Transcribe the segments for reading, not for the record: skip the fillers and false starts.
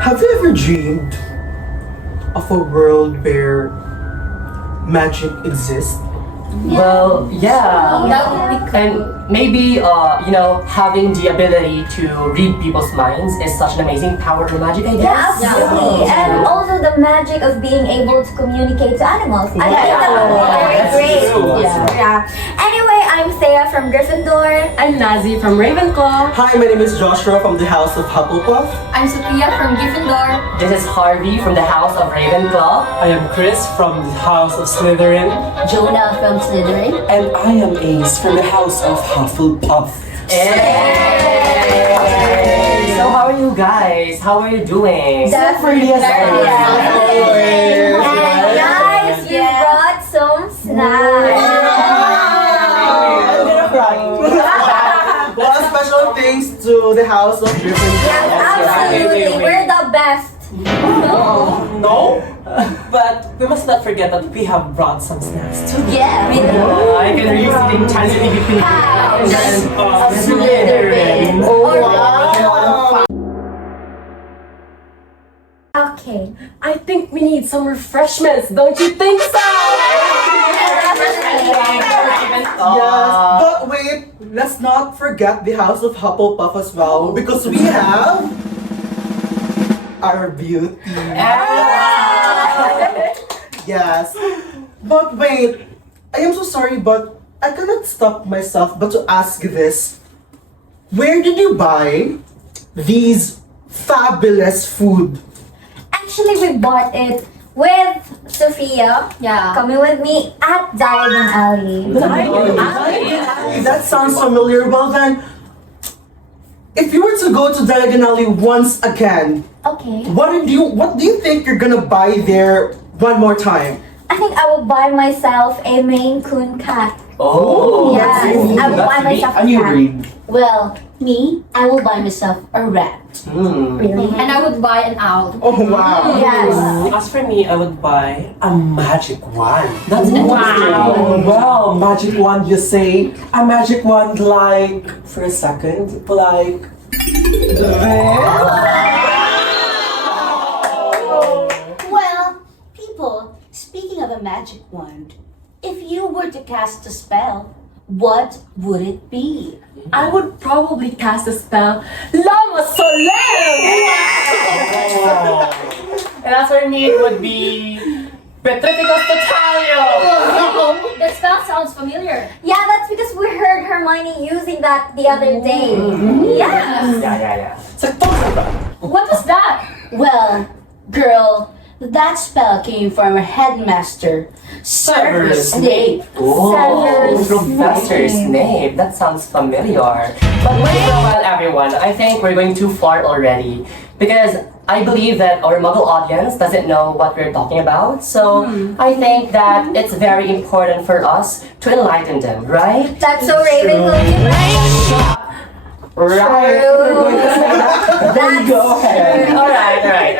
Have you ever dreamed of a world where magic exists? Well, yeah. That would be And maybe, having the ability to read people's minds is such an amazing power or magic, I Yeah, guess. absolutely. And also the magic of being able to communicate to animals. I think that would be very That's great. true. Yeah. Anyway, I'm Thea from Gryffindor. I'm Nazi from Ravenclaw. Hi, my name is Joshua from the House of Hufflepuff. I'm Sophia from Gryffindor. This is Harvey from the House of Ravenclaw. I am Chris from the House of Slytherin. Jonah from Slytherin. And I am Ace from the House of Hufflepuff. Hey! So how are you guys? How are you doing? Definitely. And guys, you brought some snacks. Well, special thanks to the House of Gryffindor. Yes, absolutely. We're the best. No? But we must not forget that we have brought some snacks too. Yeah, we I can really see the intensity between House and of Slytherin. Wow. Okay. I think we need some refreshments, don't you think so? Yes, but wait, let's not forget the House of Hufflepuff as well, because we have our beauty. Yes, but wait, I am so sorry, but I cannot stop myself but to ask this. Where did you buy these fabulous food? Actually, we bought it with Sophia. Yeah. Coming with me at Diagon Alley. That sounds familiar. Well then, if you were to go to Diagon Alley once again, Okay. what do you think you're gonna buy there one more time? I think I will buy myself a Maine Coon cat. Oh, Yes, I will buy myself a cat. Well, me, I will buy myself a rat. Really? And I would buy an owl. Oh wow! Yes. As for me, I would buy a magic wand. That's Wow. Wow, magic wand, you say? A magic wand like, for a second, like... Well, people, speaking of a magic wand, if you were to cast a spell, what would it be? I would probably cast a spell. Lama Soleil! And as for me, it would be Petrificus Totalio. That spell sounds familiar. Yeah, that's because we heard Hermione using that the other day. Yes. Yeah. What was that? Well, girl, that spell came from our headmaster, Severus Snape. Oh, Severus Professor Snape. Snape. That sounds familiar. But wait for a while, everyone. I think we're going too far already. Because I believe that our Muggle audience doesn't know what we're talking about. So I think that it's very important for us to enlighten them, right? That's so Ravenclaw. Right. True. We're going to say that. That's Go ahead. Alright.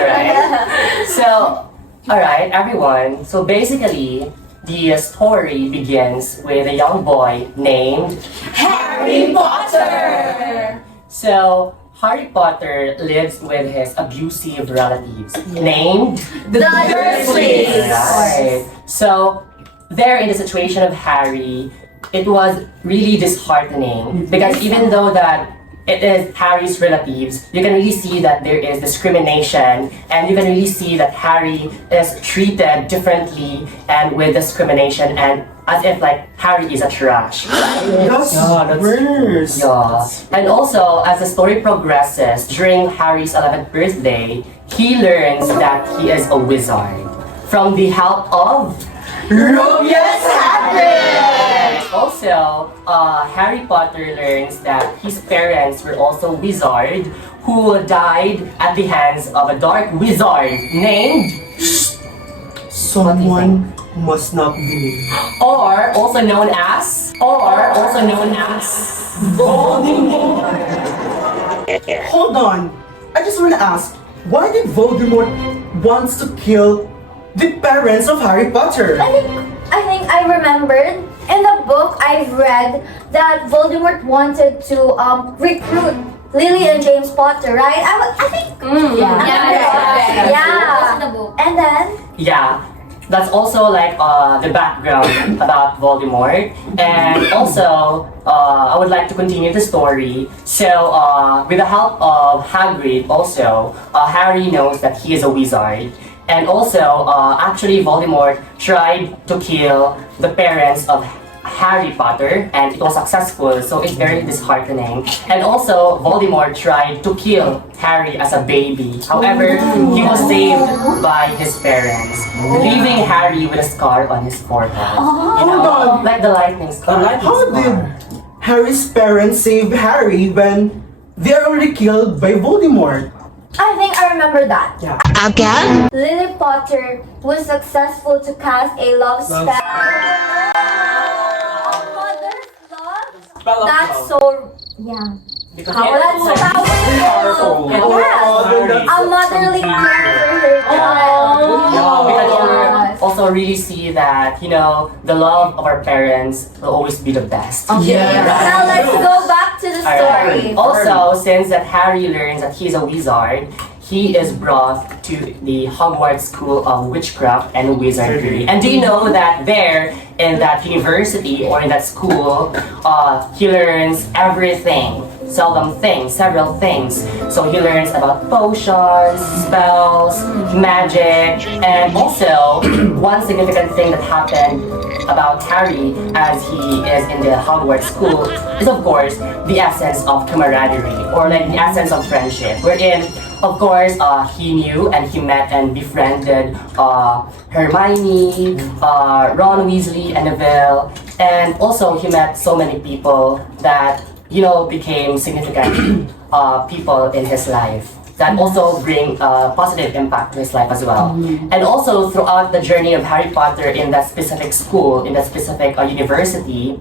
So, alright, everyone. So basically, the story begins with a young boy named Harry Potter. So, Harry Potter lives with his abusive relatives named The Dursleys. Right. So, there in the situation of Harry, it was really disheartening because even though that it is Harry's relatives, you can really see that there is discrimination and you can really see that Harry is treated differently and with discrimination and as if like Harry is a trash. That's worse. Yeah. And also, as the story progresses, during Harry's 11th birthday, he learns that he is a wizard from the help of Rubius Hagrid! Also, Harry Potter learns that his parents were also wizards who died at the hands of a dark wizard named Someone must not be named. or also known as Voldemort. Hold on. I just want to ask, why did Voldemort wants to kill the parents of Harry Potter? I think I remembered in the book I've read that Voldemort wanted to recruit Lily and James Potter, right? I think. Yeah. And then. Yeah, that's also like the background about Voldemort. And also, I would like to continue the story. So, with the help of Hagrid, also, Harry knows that he is a wizard. And also, actually, Voldemort tried to kill the parents of Harry Potter, and it was successful, so it's very disheartening. And also, Voldemort tried to kill Harry as a baby. However, he was saved by his parents, leaving Harry with a scar on his forehead. You know, like the lightning scar. How did Harry's parents save Harry when they are already killed by Voldemort? I think I remember that. Yeah. Again? Lily Potter was successful to cast a love spell. A mother's love? Spell of That's love. so. Yeah. Because That's it's powerful. Yes. A motherly care for her child. Because you Yes. also really see that, you know, the love of our parents will always be the best. Now let's go back to the story. Also, since that Harry learns that he's a wizard, he is brought to the Hogwarts School of Witchcraft and Wizardry. And do you know that there, in that university or in that school, he learns everything, several things. So he learns about potions, spells, magic, and also one significant thing that happened about Harry as he is in the Hogwarts school is of course the essence of camaraderie, or like the essence of friendship, wherein of course he knew and he met and befriended Hermione, Ron Weasley, and Neville, and also he met so many people that, you know, became significant people in his life that also bring a positive impact to his life as well. And also throughout the journey of Harry Potter in that specific school, in that specific university,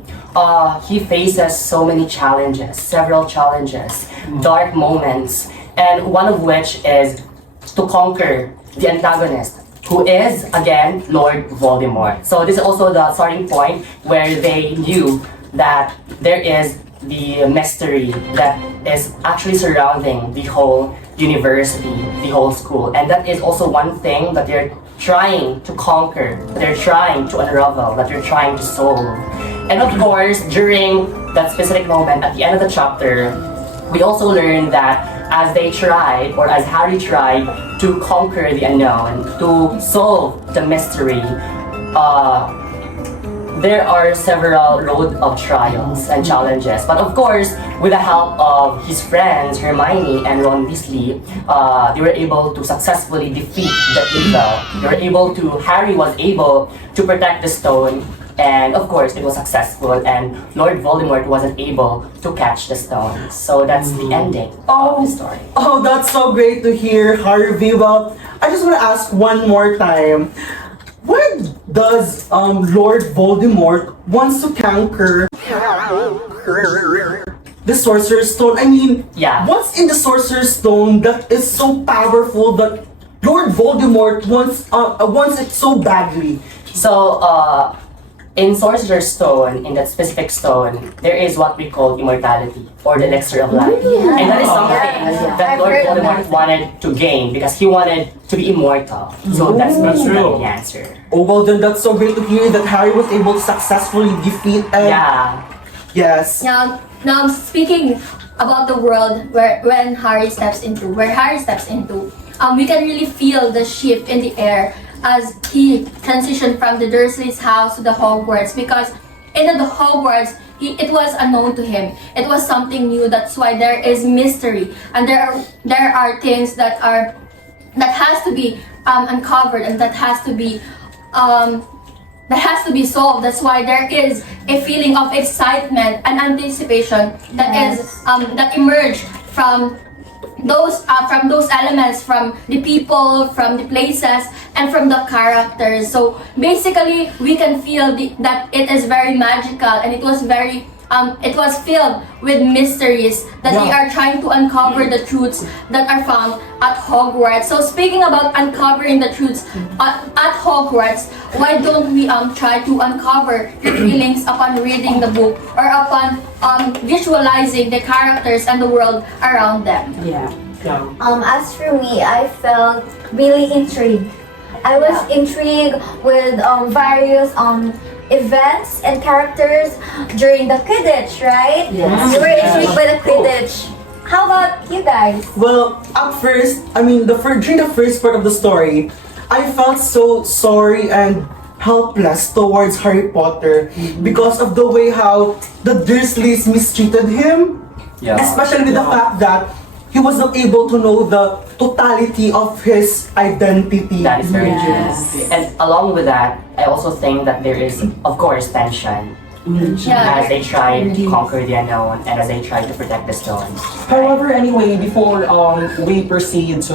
he faces so many challenges, several challenges, dark moments, and one of which is to conquer the antagonist, who is, again, Lord Voldemort. So this is also the starting point where they knew that there is the mystery that is actually surrounding the whole university, the whole school. And that is also one thing that they're trying to conquer, that they're trying to unravel, that they're trying to solve. And of course, during that specific moment, at the end of the chapter, we also learned that as they tried, or as Harry tried to conquer the unknown, to solve the mystery, there are several road of trials and challenges. But of course, with the help of his friends, Hermione and Ron Weasley, they were able to successfully defeat the evil. Harry was able to protect the stone, and of course, it was successful, and Lord Voldemort wasn't able to catch the stone. So that's the ending of the story. Oh, that's so great to hear, Harvey. Well, I just want to ask one more time. Why does Lord Voldemort wants to conquer the Sorcerer's Stone? I mean, Yeah. what's in the Sorcerer's Stone that is so powerful that Lord Voldemort wants it so badly? So, in Sorcerer's Stone, in that specific stone, there is what we call immortality, or the elixir of life. And that is something that I've Lord heard of Voldemort that. wanted to gain because he wanted to be immortal. So that's basically the answer. Oh, well then that's so great to hear that Harry was able to successfully defeat and Yeah. yes. Now speaking about the world where Harry steps into, we can really feel the shift in the air as he transitioned from the Dursley's house to the Hogwarts, because in the Hogwarts it was unknown to him. It was something new. That's why there is mystery, and there are things that has to be uncovered, and that has to be solved. That's why there is a feeling of excitement and anticipation that that emerged from those elements, from the people, from the places, and from the characters. So basically, we can feel that it is very magical, and it was very it was filled with mysteries that they are trying to uncover the truths that are found at Hogwarts. So speaking about uncovering the truths at Hogwarts, why don't we try to uncover the feelings upon reading the book or upon visualizing the characters and the world around them? Yeah. As for me, I felt really intrigued. I was intrigued with various events and characters during the Quidditch, right? Yes. You were intrigued by the Quidditch. How about you guys? Well, at first, I mean, during the first part of the story, I felt so sorry and helpless towards Harry Potter because of the way how the Dursleys mistreated him. Yeah. Especially with the fact that he was not able to know the totality of his identity. That is very true. And along with that, I also think that there is, of course, tension Yeah. as they try to conquer the unknown and as they try to protect the stones. However, anyway, before we proceed to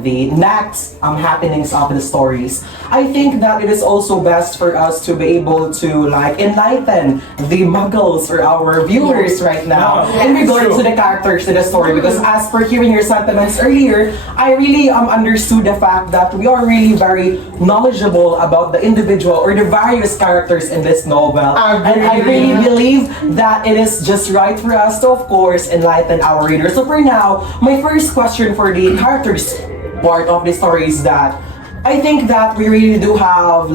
the next happenings of the stories, I think that it is also best for us to be able to enlighten the muggles for our viewers right now in regards to the characters in the story. Because as per hearing your sentiments earlier, I really understood the fact that we are really very knowledgeable about the individual or the various characters in this novel. And I really believe that it is just right for us to, of course, enlighten our readers. So for now, my first question for the characters part of the story is that I think that we really do have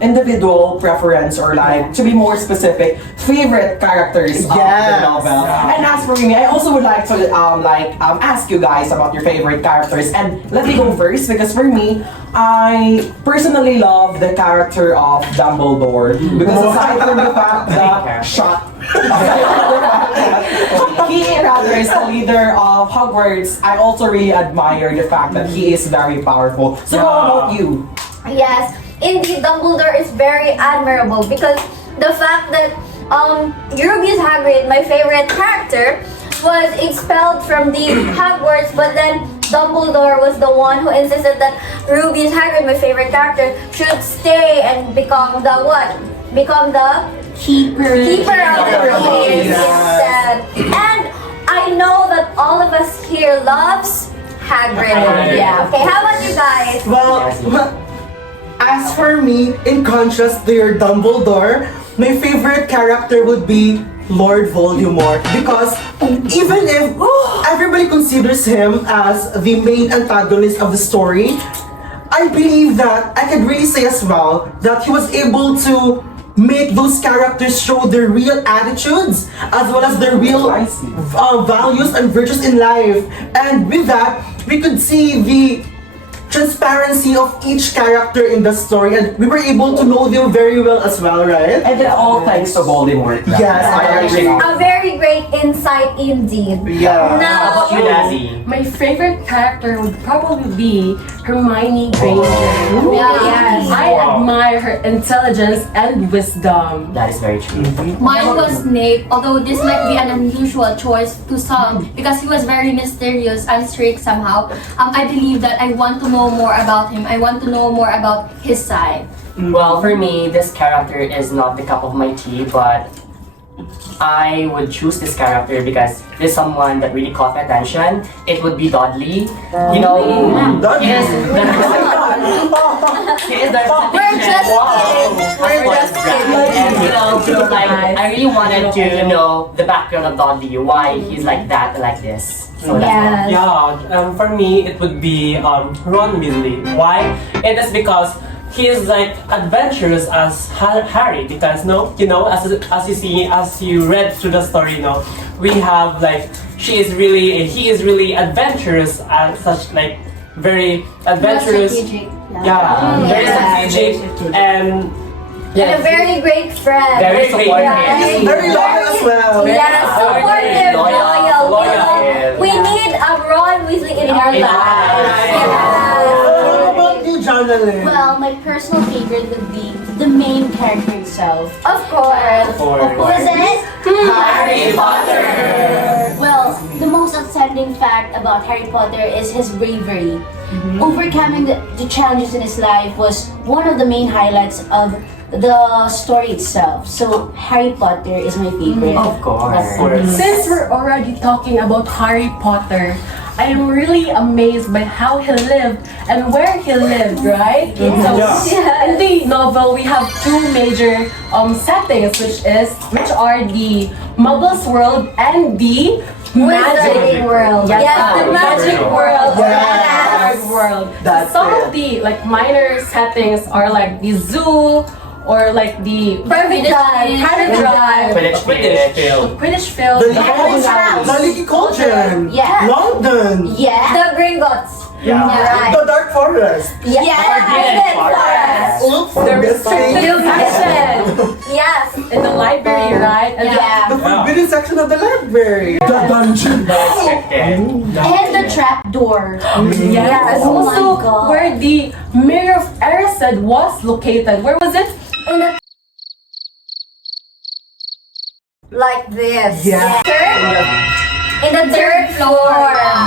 individual preference or to be more specific, favorite characters of the novel. And as for me, I also would like to ask you guys about your favorite characters. And let me go first because for me, I personally love the character of Dumbledore because aside from the fact that he rather is the leader of Hogwarts, I also really admire the fact that he is very powerful. So how about you? Yes, indeed, Dumbledore is very admirable because the fact that Rubius Hagrid, my favorite character, was expelled from the Hogwarts, but then Dumbledore was the one who insisted that Rubius Hagrid, my favorite character, should stay and become the what? Become the keeper of the keys instead. And I know that all of us here loves Hagrid. Yeah. Okay, how about you guys? Well, as for me, in contrast to your Dumbledore, my favorite character would be Lord Voldemort because even if everybody considers him as the main antagonist of the story, I believe that I could really say as well that he was able to make those characters show their real attitudes as well as their real values and virtues in life. And with that, we could see the transparency of each character in the story, and we were able to know them very well as well, right? And all thanks to Voldemort. Yes, I agree. A very great insight indeed. Yeah. Now, How about you, Nazi? My favorite character would probably be Hermione Granger. yes. I admire her intelligence and wisdom. That is very true. Mine was Snape, although this might be an unusual choice to some because he was very mysterious and strict somehow. I believe that I want to know more about him. I want to know more about his side. Well, for me, this character is not the cup of my tea, but I would choose this character because there's someone that really caught my attention. It would be Dudley. You know, he is the We're just kidding. We're just kidding. And I really wanted to know the background of Dudley, why he's like that and like this. So that's why. Yeah, for me it would be Ron Weasley. Why? It is because he is adventurous as Harry. Because as you read through the story, we have he is really adventurous and such very adventurous. Strategic. Very strategic and and a very great friend. Very supportive. Right? Very loyal as well. Yes, supportive, loyal. Loyal. We need a Ron Weasley in our In our lives. lives. Yes. How about you, Jonathan? Well, my personal favorite would be the main character itself. Of course. Who is it? Harry Potter! Well, the most outstanding fact about Harry Potter is his bravery. Overcoming the challenges in his life was one of the main highlights of the story itself. So Harry Potter is my favorite. Of course. Since we're already talking about Harry Potter, I am really amazed by how he lived and where he lived, right? So in the novel, we have two major settings, which are the Muggles world and the Wizarding world. Yes, Yeah, the magic world. Yes. Magic world. That's Some it. of the like minor settings are like the zoo or like the Private drive. private drive, Quidditch field. Quidditch field. The Yeah. Leaky Cauldron. Yeah. London. Yeah. The Gringotts. Yeah. Right. The Dark Forest. Yeah. Forbidden Forest. Oops. The restricted section Yes. in the library, right? And Yeah. The forbidden section of the library. The dungeon. Restricted. And the trap door. Yes, Oh my also God. where the Mirror of Erised was located. Where was it? In the like this. Yeah. In the third floor.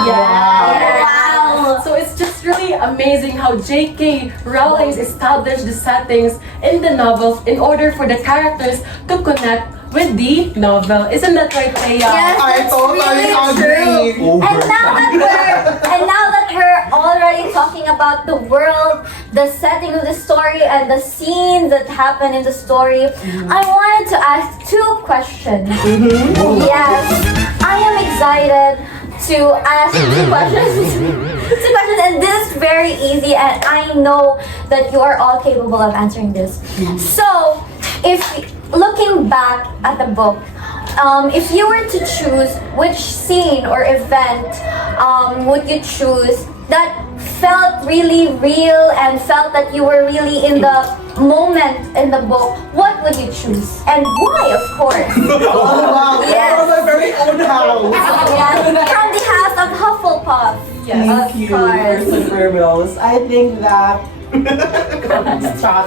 Yeah. Wow. So it's just really amazing how J.K. Rowling established the settings in the novels in order for the characters to connect with the novel. Isn't that right, Thea? Yes, I that's totally really agree. true. And now that we're already talking about the world, the setting of the story, and the scenes that happen in the story, I wanted to ask two questions. Yes, I am excited to ask two questions. Two questions, and this is very easy, and I know that you are all capable of answering this. So, if looking back at the book, if you were to choose which scene or event would you choose that felt really real and felt that you were really in the moment in the book, what would you choose? And why, of course? Oh wow. Yes. From my very own house. Yes, from the house of Hufflepuff. Yes. Thank you, course. Christopher Mills. I think that Stop.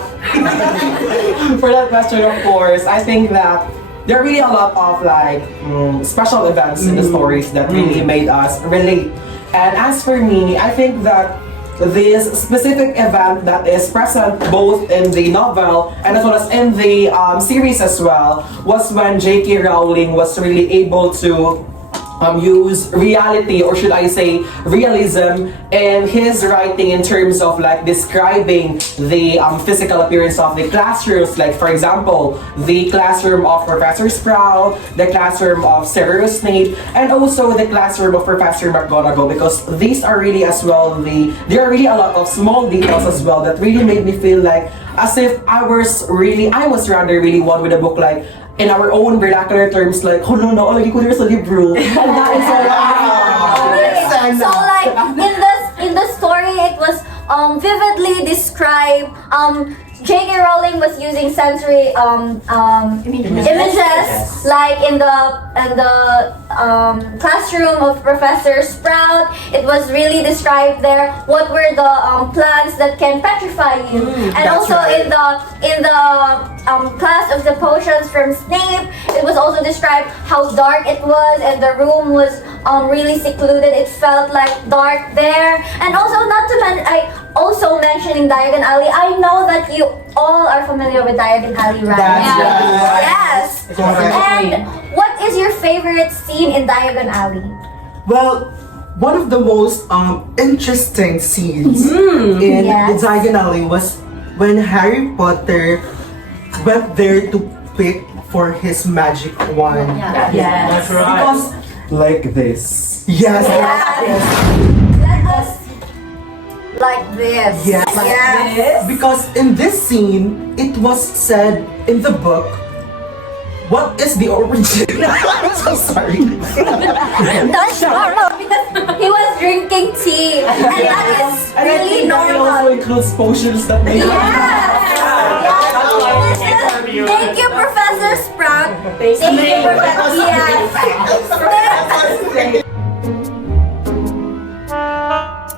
For that question, of course, I think that there are really a lot of like special events in the stories that really made us relate. And as for me, I think that this specific event that is present both in the novel and as well as in the series as well was when J.K. Rowling was really able to use reality, or should I say realism, in his writing in terms of like describing the physical appearance of the classrooms. Like for example, the classroom of Professor Sprout, the classroom of Severus Snape, and also the classroom of Professor McGonagall, because these are really as well there are really a lot of small details as well that really made me feel like as if I was rather really one with the book, like in our own vernacular terms, like, oh no, lagi ko dito sa libro. And that is So like in the story, it was vividly described. J.K. Rowling was using sensory images, like in the classroom of Professor Sprout. It was really described there what were the plants that can petrify you, and That's also right. in the class of the potions from Snape, it was also described how dark it was, and the room was really secluded. It felt like dark there, and also not to also mentioning Diagon Alley. I know that you all are familiar with Diagon Alley, right? That's right. Yes. Correct. And what is your favorite scene in Diagon Alley? Well, one of the most interesting scenes in Yes. the Diagon Alley was when Harry Potter went there to pick for his magic wand. Yes. That's right. Because, like this. yes, Let us like this. Yes. Yes. because in this scene, it was said in the book, what is the origin? I'm so sorry. That's normal because he was drinking tea, and that is And I really think that it also normal. includes potions that make Thank you, Professor Sprout. Thank Thank you, Professor. Yes.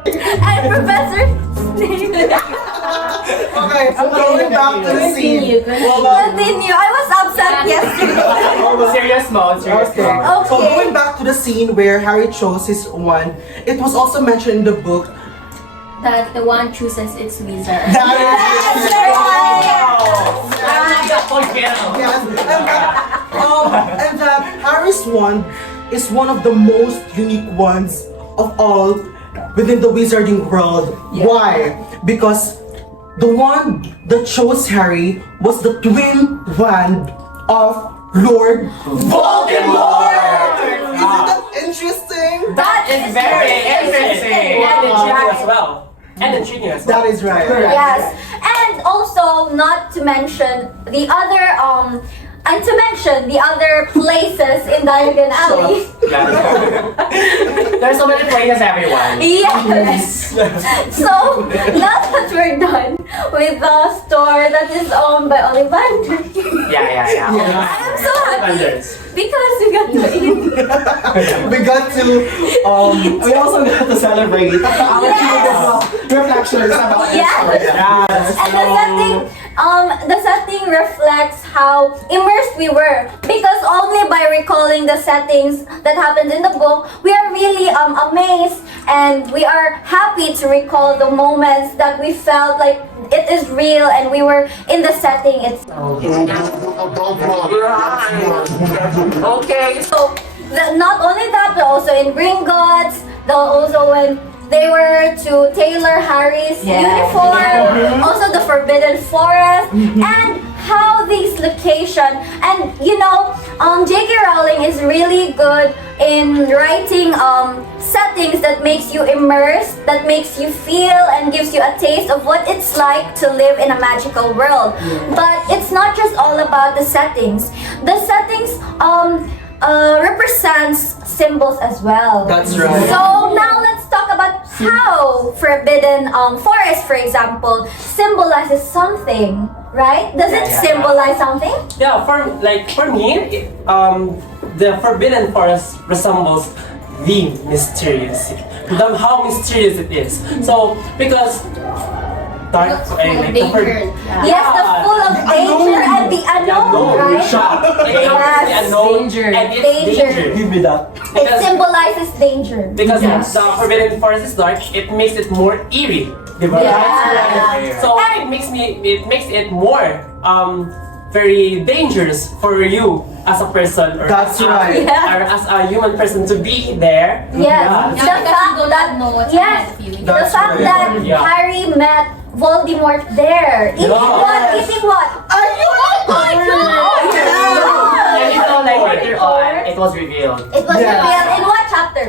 And Professor Snape. Okay, so going back to the scene. Continue. I was upset yesterday. Serious mode, serious Okay. mode. So Okay. going back to the scene where Harry chose his wand, it was also mentioned in the book That the one chooses its wizard. that That's right. Yes, and that Harry's wand is one of the most unique ones of all within the wizarding world. Why? Because the wand that chose Harry was the twin wand of Lord Voldemort! Isn't that interesting? That is very interesting. That is Intriguing right. as well. And intriguing as well. That is right. Yes, and also not to mention the other places in Diagon Alley. There's so many places, everyone. Yes. So now that we're done with the store that is owned by Ollivander, Yeah. I'm so happy because we got to eat. We got to We also got to celebrate our reflections about this Yes. story. And the setting reflects how immersed we were, because only by recalling the settings that happened in the book, we are really amazed, and we are happy to recall the moments that we felt like it is real and we were in the setting itself. Okay. So not only that, but also in Gringotts, also when they were to tailor Harry's uniform, also the Forbidden Forest, and how this location, and J.K. Rowling is really good in writing settings that makes you immersed, that makes you feel and gives you a taste of what it's like to live in a magical world. But it's not just all about the settings. The settings represents symbols as well. That's right. So now let's talk about how Forbidden Forest, for example, symbolizes something, right? Does it symbolize something? Yeah, for me, the Forbidden Forest resembles the mysterious. How mysterious it is. So because dark, like the Yes, the full of danger and the unknown, right? Yes. The unknown Danger. and it's Danger. danger. Give me that. It symbolizes danger. Because Yes. the Forbidden Forest is dark, it makes it more eerie. Yeah. So it makes it more very dangerous for you as a person or That's as a, right. or as a human person to be there. Yes, the because fact you do that not know what's yes, ahead of you. the That's fact right. that Yeah. Harry met Voldemort there. Eating what? Eating what? Oh my god! And like later on, it was revealed. It was Yes. revealed in what chapter?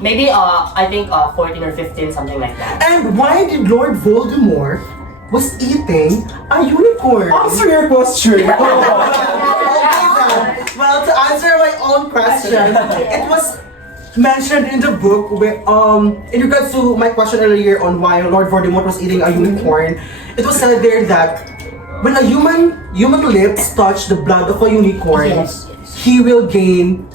Maybe I think 14 or 15, something like that. And why did Lord Voldemort was eating a unicorn? Answer your question. Well, to answer my own question, it was mentioned in the book where, in regards to my question earlier on why Lord Voldemort was eating a unicorn, it was said there that when a human lips touch the blood of a unicorn, he will gain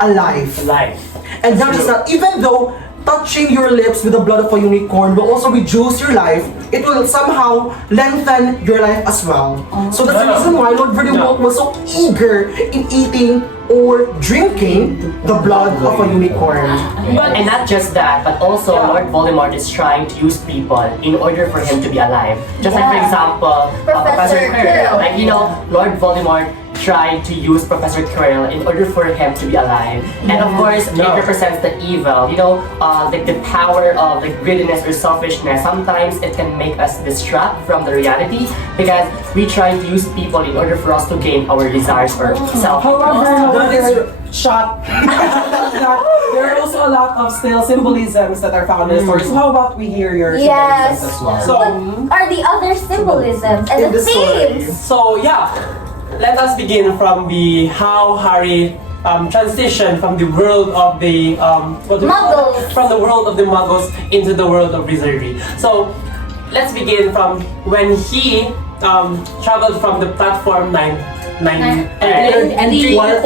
a life. Life. And not just that, even though touching your lips with the blood of a unicorn will also reduce your life, it will somehow lengthen your life as well. So that's the reason why Lord Voldemort was so eager in eating or drinking the blood of a unicorn. And not just that, but also Lord Voldemort is trying to use people in order for him to be alive. Just like, for example, Professor Quirrell. Like, Lord Voldemort tried to use Professor Quirrell in order for him to be alive. And of course, it represents the evil. Like the power of like greediness or selfishness. Sometimes it can make us distract from the reality because we try to use people in order for us to gain our desires for self. However, shot. There are also a lot of still symbolisms that are found in the story. So how about we hear your Yes. symbolisms as well? So, What are the other symbolisms and In the the story. themes? So let us begin from the how Harry transitioned from the world of the Muggles. from the world of the Muggles into the world of wizardry. So let's begin from when he traveled from the platform 9 and Three quarters.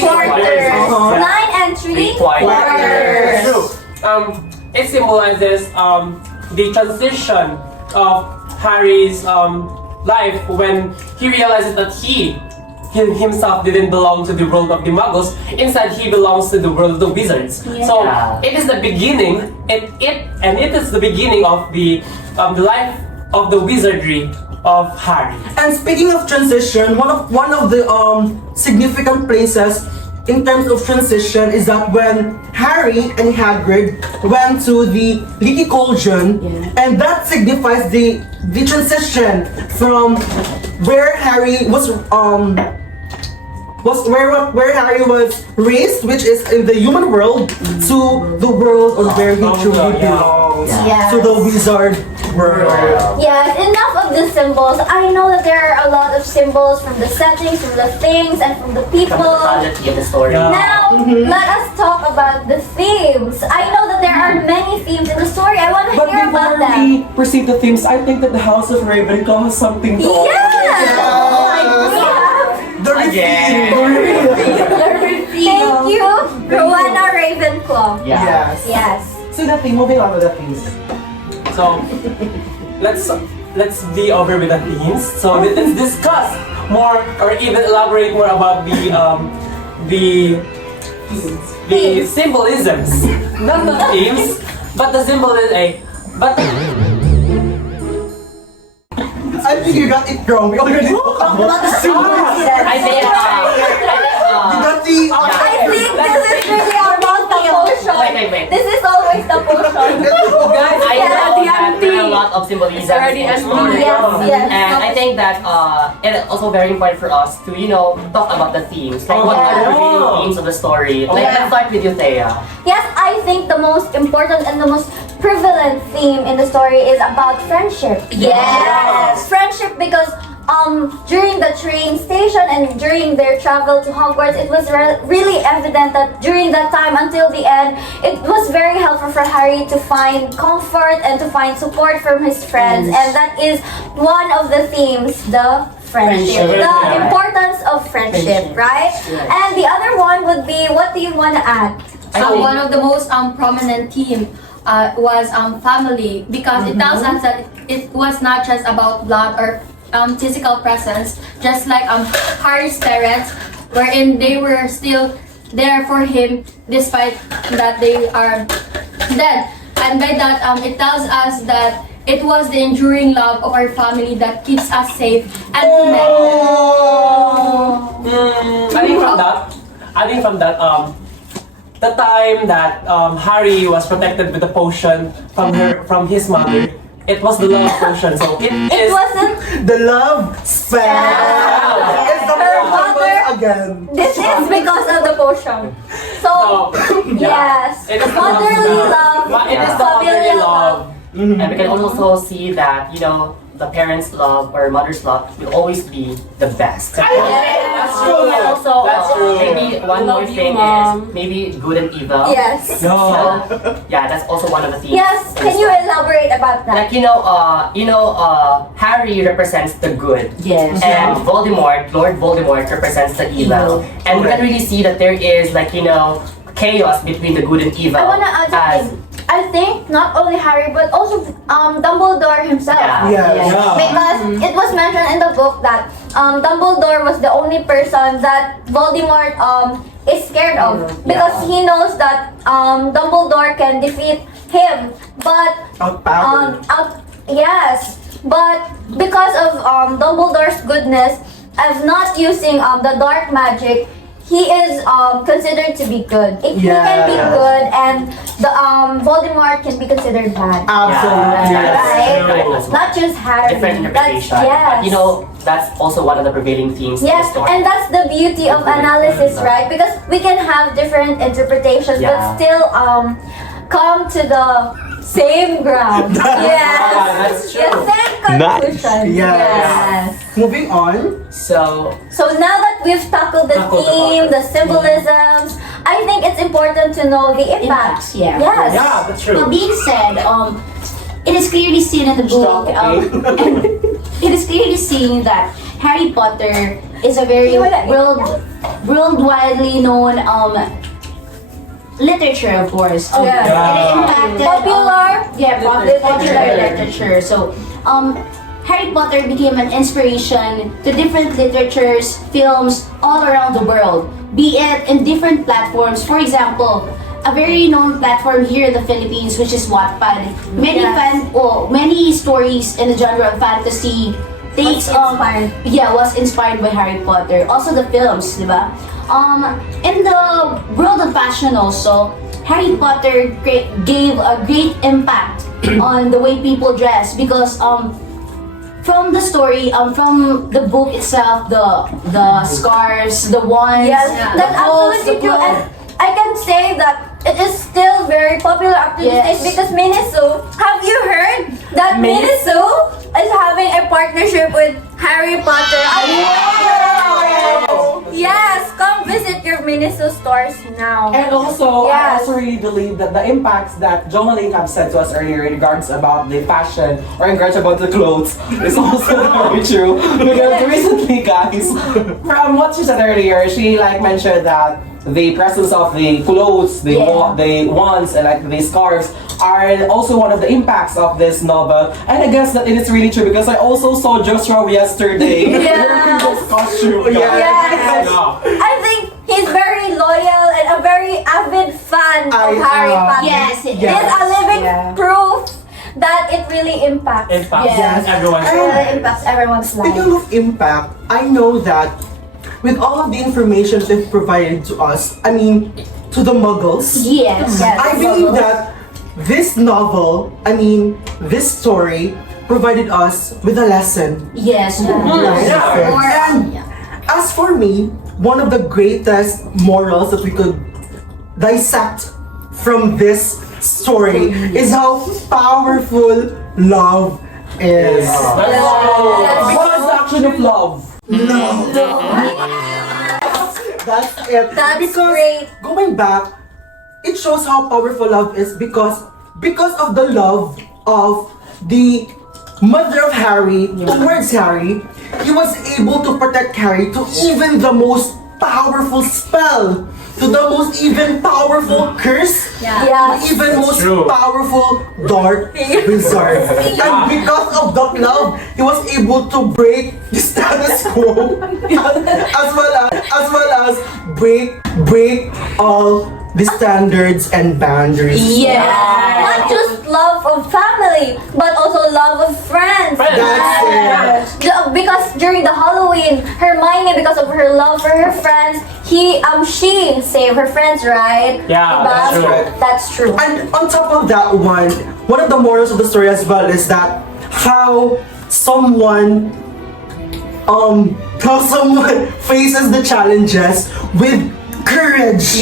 Uh-huh. 9 and 3 quarters. quarters. True. It symbolizes the transition of Harry's life when he realizes that he himself didn't belong to the world of the Muggles. Instead, he belongs to the world of the wizards. So it is the beginning. It is the beginning of the life of the wizardry of Harry. And speaking of transition, one of the significant places in terms of transition is that when Harry and Hagrid went to the Leaky Cauldron, and that signifies the transition from where Harry was where Harry was raised, which is in the human world, to the world of where he truly belongs, Yes. to the wizard world. Yes, enough of the symbols. I know that there are a lot of symbols from the settings, from the things, and from the people. From the quality of the story. Yeah. Now, let us talk about the themes. I know that there are many themes in the story. I want to But hear about before them. we proceed to themes, I think that the House of Ravenclaw has something to offer. The Thank you, Rowena Ravenclaw. Yeah. Yes. Yes. So the theme, moving on to the themes. So let's be over with the themes. So let's discuss more or even elaborate more about the symbolisms, not the themes, but the symbolism. But I think you got it wrong. We already talked about the symbolism. I think You got the I think this is really about the potion. Wait. This is always the potion. Guys, I Yeah. know that there are a lot of symbolism. already in the story. Yes. And I think that it's also very important for us to, talk about the themes. Like, what are the revealing themes of the story? Like, let's start with you, Thea. Yes, I think the most important and the most prevalent theme in the story is about friendship. Yes, friendship, because during the train station and during their travel to Hogwarts, it was really evident that during that time until the end, it was very helpful for Harry to find comfort and to find support from his friends, and that is one of the themes, the friendship, the importance of friendship, right? And the other one would be, what do you want to add? One of the most prominent theme was family, because it tells us that it was not just about blood or physical presence, just like Harry's parents, wherein they were still there for him despite that they are dead. And by that, it tells us that it was the enduring love of our family that keeps us safe and connected. I think from that, the time that Harry was protected with the potion from his mother, it was the love potion. So It wasn't. the love spell. It's the Her mother. again. This is because of the potion. So, yes, It is the motherly love, It is the motherly familial love. And we can also see that, the parents' love or mother's love will always be the best. That's true. And also, That's true. maybe one more Love you, thing Mom. is maybe good and evil. Yes. No. Yeah, that's also one of the themes. Yes, can you elaborate about that? Like Harry represents the good. Yes. And Lord Voldemort represents the evil. And we can really see that there is chaos between the good and evil. I wanna add something. I think not only Harry but also Dumbledore himself. Yeah. Because it was mentioned in the book that Dumbledore was the only person that Voldemort is scared of, because he knows that Dumbledore can defeat him. But Outpowered. yes, but because of Dumbledore's goodness of not using the dark magic, he is considered to be good. He can be good, and the Voldemort can be considered bad. Absolutely. Yeah. Right? Right. Not just Harry. Different interpretation. Yes. But, that's also one of the prevailing themes of the Yes, story. and that's the beauty of analysis, right? Because we can have different interpretations, Yeah. but still come to the same ground. Yes. That's true. The same conclusion. Yes. Moving on. So, Now that we've tackled the theme, the symbolisms, I think it's important to know the impact. Impacts, yeah. Yes. Yeah, that's true. Well, being said, it is clearly seen in the book, and it is clearly seen that Harry Potter is a very worldwide known literature, of course. Yeah. It impacted popular literature. So, Harry Potter became an inspiration to different literatures, films all around the world, be it in different platforms. For example, a very known platform here in the Philippines, which is Wattpad. Many stories in the genre of fantasy, takes was inspired by Harry Potter. Also the films, di ba? In the world of fashion also, Harry Potter gave a great impact on the way people dress because from the story, from the book itself, the scarves, the wands, Yes, the that's clothes, absolutely the true. clothes. And I can say that it is still very popular up to this Yes. stage because Miniso, have you heard that Miniso is having a partnership with Harry Potter? Yes, come visit your Miniso stores now. And also, I Yes. also really believe that the impacts that Jomaline have said to us earlier in regards about the fashion or in regards about the clothes is also very true. Because recently, guys, from what she said earlier, she like mentioned that the presence of the clothes, the wands, and like the scarves are also one of the impacts of this novel. And I guess that it is really true because I also saw Joshua yesterday wearing those costumes. Yes. I think he's very loyal and a very avid fan of Harry Potter. Yes, it It is a living Yeah. proof that it really impacts. Yes. Everyone's It really impacts everyone's life. Speaking of impact, I know that with all of the information they've provided to us, I mean, to the muggles, Yes. I believe that this novel, this story, provided us with a lesson. Yes. And as for me, one of the greatest morals that we could dissect from this story is how powerful love is. What is the action of love? That's it. That's because great. going back, it shows how powerful love is because of the love of the mother of Harry towards Harry, he was able to protect Harry to even the most powerful spell, to the most even powerful curse, Yes. even most powerful dark wizard. And because of that love, he was able to break the status quo as well as break all the standards and boundaries. Not just love of family, but also love of friends. That's Because during the Halloween, Hermione, because of her love for her friends, she saved her friends, right? Yeah, Diba? that's true. That's true. And on top of that one of the morals of the story as well is that how someone faces the challenges with courage.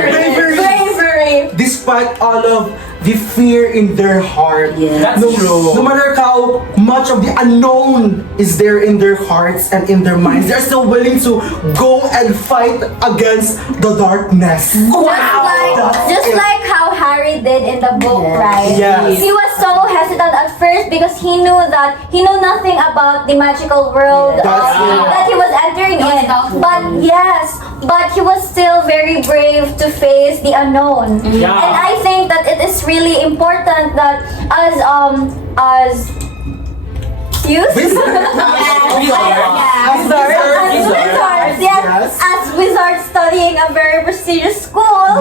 Bravery. Despite all of the fear in their heart. That's true. No matter how much of the unknown is there in their hearts and in their minds, they're still willing to go and fight against the darkness. Just like how Harry did in the book, right? Yes. He was so hesitant at first because he knew nothing about the magical world That's it. that he was entering in. But he was still very brave to face the unknown. Yeah. And I think that it is really important that as youth, as wizards studying a very prestigious school,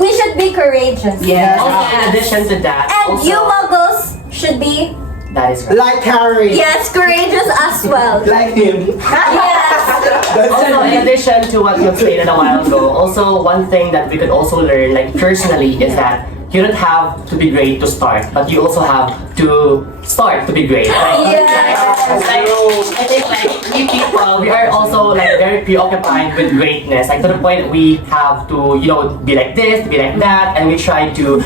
we should be courageous. Also, in addition to that, And also, you muggles should be, that is right. Like Harry. yes, courageous as well. Like him. Yes. Also, in addition to what you stated a while ago, also one thing that we could also learn, like personally, is that you don't have to be great to start, but you also have to start to be great. Like, I think like we people, we are also like very preoccupied with greatness, like to the point that we have to, be like this, be like that, and we try to,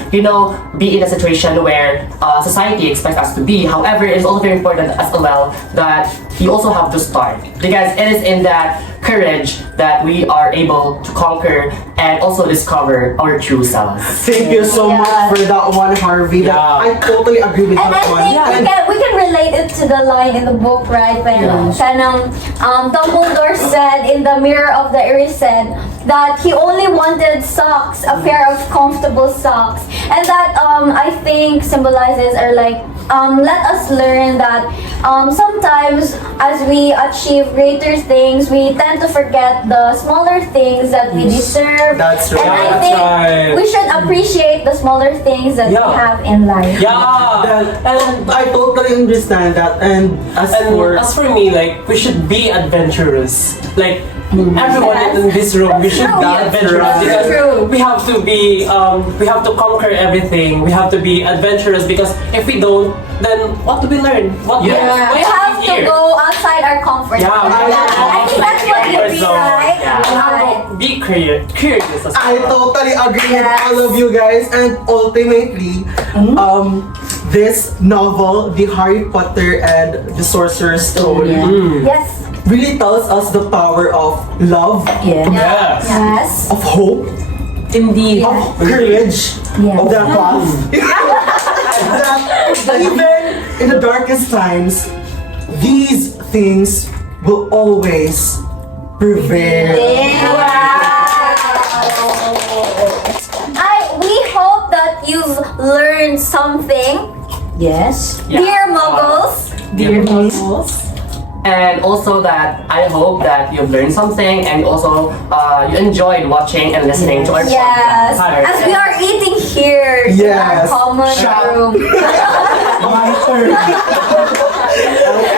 be in a situation where society expects us to be. However, it's also very important as well that you also have to start, because it is in that courage that we are able to conquer and also discover our true selves. Thank you so much for that one, Harvey. Yeah. I totally agree with And that I one. think we can relate it to the line in the book, right? When Dumbledore said in the Mirror of the Erised that he only wanted socks, a pair of comfortable socks, and that I think symbolizes or like let us learn that sometimes as we achieve greater things, we tend to forget the smaller things that we deserve. That's right. And I That's think right. we should appreciate the smaller things that we Yeah. have in life. Yeah. And I totally understand that. And as for As for me, like, we should be adventurous. Like, everyone Yes. in this room, we should be True. adventurous Right. because True. we have to be, we have to conquer everything. We have to be adventurous because if we don't, then what do we learn? What We why have to here? go outside our comfort Yeah, zone. we have to go I think that's what you outside mean, our zone. right? Yeah. We have Right. to be curious as I well. totally agree Yes. with all of you guys, and ultimately, this novel, The Harry Potter and the Sorcerer's Stone, Yes. really tells us the power of love, Yes. Yes. of hope, Indeed. of courage, of the path. That even in the darkest times, these things will always prevail. We hope that you've learned something, Yes. Yeah. dear muggles. Dear Muggles. And also that I hope that you've learned something and also you enjoyed watching and listening to our Yes, podcast. as we are eating here in our Yes. common room. My turn.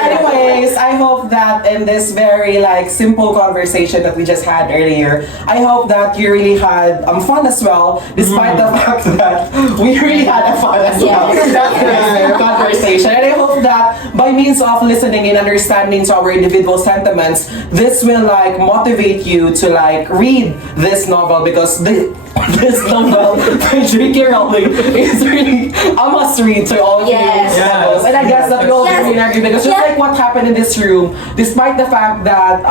Anyways, I hope that in this very like simple conversation that we just had earlier, I hope that you really had fun as well, despite the fact that we really had a fun as well. Yes. That's the conversation. And I hope that by means of listening and understanding to our individual sentiments, this will like motivate you to like read this novel because this novel by J.K. Rowling is really a must read to all of Yes. you. Yes. And I guess that we all Yes. agree and agree because just Yes. like what happened in this room, despite the fact that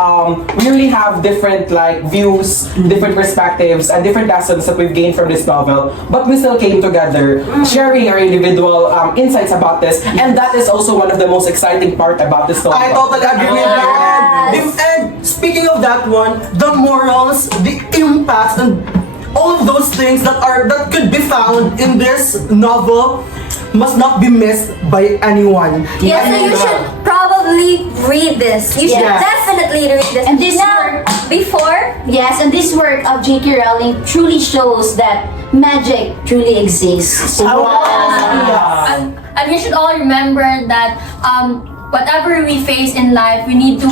we really have different like views, different perspectives, and different lessons that we've gained from this novel, but we still came together, sharing our individual insights about this, and that is also one of the most exciting part about this novel. I totally agree with that. And speaking of that one, the morals, the impacts, and all of those things that could be found in this novel must not be missed by anyone. Yes, so you should probably read this. You should Yes. definitely read this. And this now, before, Yes, and this work of J.K. Rowling truly shows that magic truly exists. And we should all remember that whatever we face in life, we need to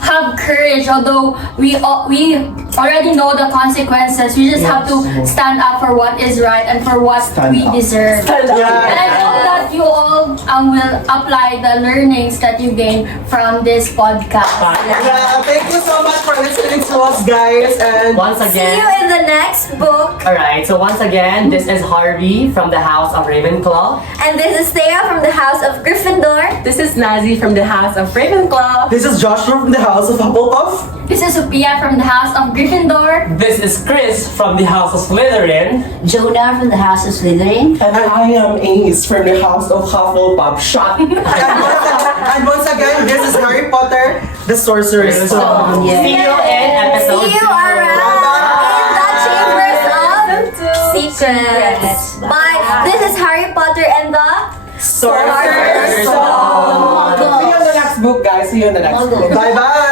have courage. Although we already know the consequences, we just have to stand up for what is right and for what we deserve. And I hope that you all will apply the learnings that you gain from this podcast. Yeah, thank you so much for listening to us, guys. And Once see again, you in the next book. alright, so once again, this is Harvey from the House of Ravenclaw. And this is Thea from the House of Gryffindor. This is Nazi from the House of Ravenclaw. this is Joshua from the House of Hufflepuff. This is Sophia from the House of Gryffindor. This is Chris from the House of Slytherin. Jonah from the House of Slytherin. And I am Ace from the House of Hufflepuff. Shot. And once again, this is Harry Potter, the Sorcerer's Stone. Yeah. See you in episode See you 2. around in the Chambers of Secrets. Bye. This is Harry Potter and the Sorcerer's Stone. See you in the next book, guys. See you in the next book. Bye-bye.